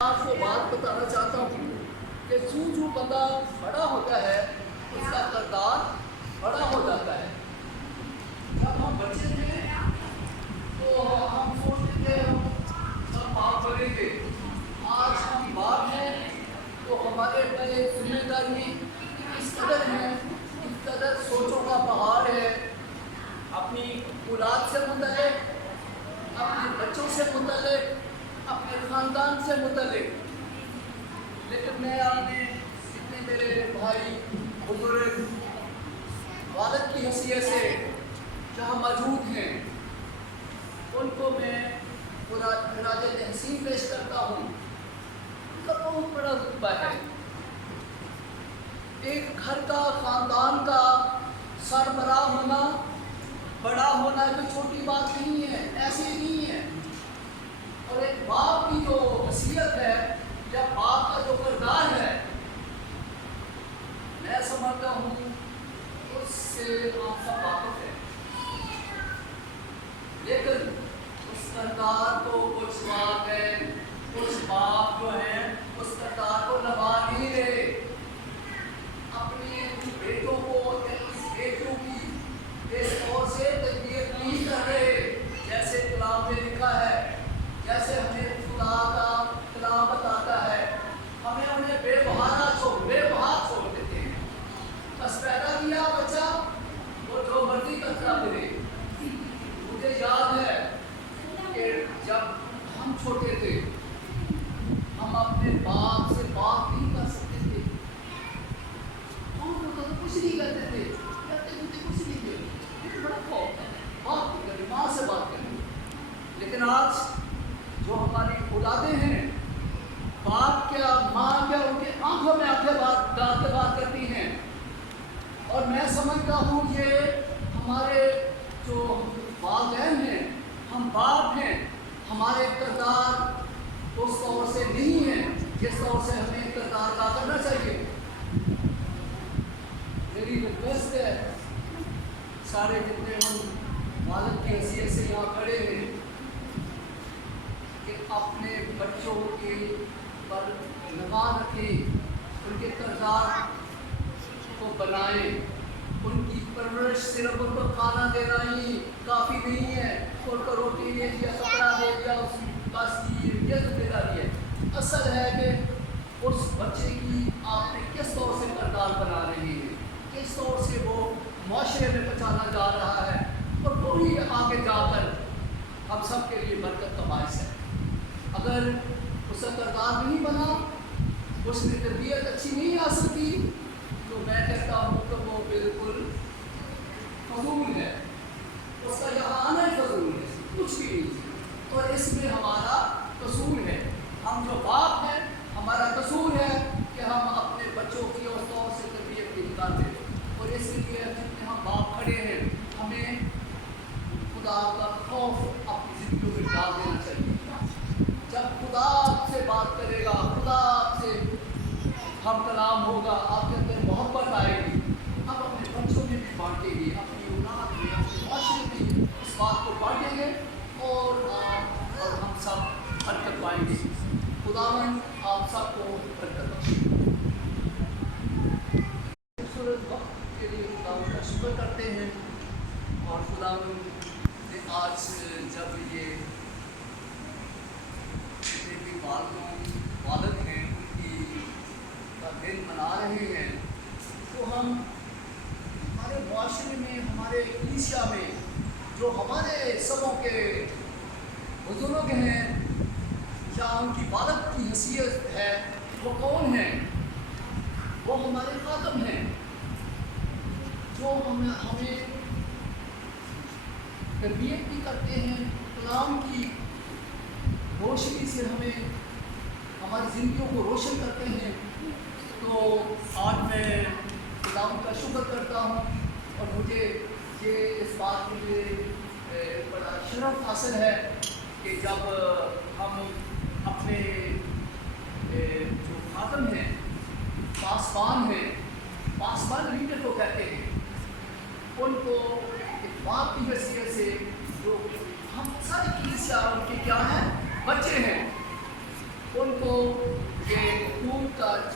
آپ کو بات بتانا چاہتا ہوں کہ جو بندہ بڑا ہوتا ہے اس کا کردار بڑا ہو جاتا ہے۔ جب ہم بچے تھے تو ہم سوچتے تھے ہم سب باپ بنیں گے، آج ہم باپ ہیں تو ہمارے پہ ذمہ داری اس قدر ہے، اس قدر سوچوں کا پہاڑ ہے، اپنی اولاد سے متعلق، اپنے بچوں سے متعلق، اپنے خاندان سے متعلق۔ لیکن میں آپ نے جتنے میرے بھائی بزرگ والد کی حیثیت سے جہاں موجود ہیں ان کو میں خراج تحسین پیش کرتا ہوں۔ ان کا بہت بڑا رتبہ ہے، ایک گھر کا خاندان کا سربراہ ہونا، بڑا ہونا کوئی چھوٹی بات نہیں ہے، ایسے ہی نہیں ہے۔ اور ایک باپ کی جو حیثیت ہے یا باپ کا جو کردار ہے، میں سمجھتا ہوں اس سے آپ سب واقف ہے، لیکن اس کردار کو کچھ بات ہے، کچھ باپ جو ہیں اس کردار کو نبھا نہیں رہے، اپنے بیٹوں کو بیٹوں کی اس طور سے تربیت نہیں کر رہے جیسے کلام میں لکھا ہے، جیسے ہمیں خدا کا کلام بتاتا ہے۔ ہمیں انہیں بے بہانہ چھوڑ دیتے ہیں، بس پیدا کیا بچہ وہ جو مرضی کرتا پھرے۔ مجھے یاد ہے کہ جب ہم چھوٹے تھے ہم اپنے باپ سے بات نہیں کر سکتے تھے، ہم کچھ نہیں کرتے تھے، کچھ نہیں تھے، بڑا خوف ہے بات نہیں کریں، ماں سے بات کریں۔ لیکن آج جو ہماری اولادیں ہیں، باپ کیا ماں کیا ان کے آنکھوں میں آنکھیں ڈال کے بات کرتی ہیں، اور میں سمجھتا ہوں یہ ہمارے جو والدین ہیں، ہم باپ ہیں، ہمارے کردار اس طور سے نہیں ہے جس طور سے ہمیں کردار ادا کرنا چاہیے۔ میری ریکویسٹ ہے سارے جتنے ہم والد کی حیثیت سے یہاں کھڑے ہیں کہ اپنے بچوں کے پر نگاہ رکھیں، ان کے کردار کو بنائیں۔ ان کی پرورش صرف ان کو کھانا دینا ہی کافی نہیں ہے، ان کو روٹی دے دیا، کپڑا دے دیا، بس یہ ذمہ داری ہے۔ اصل ہے کہ اس بچے کی آپ نے کس طور سے کردار بنا رہے ہیں، کس طور سے وہ معاشرے میں پہچانا جا رہا ہے، اور وہی آگے جا کر ہم سب کے لیے برکت کا باعث ہے۔ اگر اس کا کردار نہیں بنا، اس کی تربیت اچھی نہیں آ سکتی، تو میں کہتا ہوں کہ وہ بالکل فضول ہے، اس کا یہاں آنا ہی فضول ہے، کچھ بھی نہیں۔ اور اس میں ہمارا قصور ہے، ہم جو باپ ہیں ہمارا قصور ہے کہ ہم اپنے بچوں کی اور طور سے تربیت نہیں کرتے، اور اس لیے جتنے ہم باپ کھڑے ہیں ہمیں خدا کا خوف اپنی زندگیوں میں ڈال دینا چاہیے۔ جب خدا آپ سے بات کرے گا، خدا آپ سے ہم کلام ہوگا، آپ کے اندر محبت آئے گی، آپ اپنے بچوں میں بھی بانٹیں گے، اپنی اولاد میں، اپنے معاشرے میں اس بات کو بانٹیں گے، اور ہم سب برکت پائیں گے۔ خداوند آپ سب کو برکت بخشے۔ خوبصورت وقت کے لیے خداوند کا شکر کرتے ہیں، اور خداوند نے آج جب یہ بھی والد ہیں ان کی کا دن منا رہے ہیں، تو ہم ہمارے معاشرے میں، ہمارے کلیسیا میں جو ہمارے سبوں کے بزرگ ہیں یا ان کی والد کی حیثیت ہے، وہ کون ہیں؟ وہ ہمارے خادم ہیں، جو ہمیں تربیت بھی کرتے ہیں، کلام کی روشنی سے ہمیں ہماری زندگیوں کو روشن کرتے ہیں۔ تو آج میں خداوند کا شکر کرتا ہوں، اور مجھے یہ اس بات کے لیے بڑا شرف حاصل ہے کہ جب ہم اپنے جو خادم ہیں، پاسبان ہیں، پاسبان لیڈر کو کہتے ہیں، ان کو ایک باپ کی حیثیت سے، جو ہم ساری کلیسیا ان کے کیا ہیں، بچے ہیں، ان کو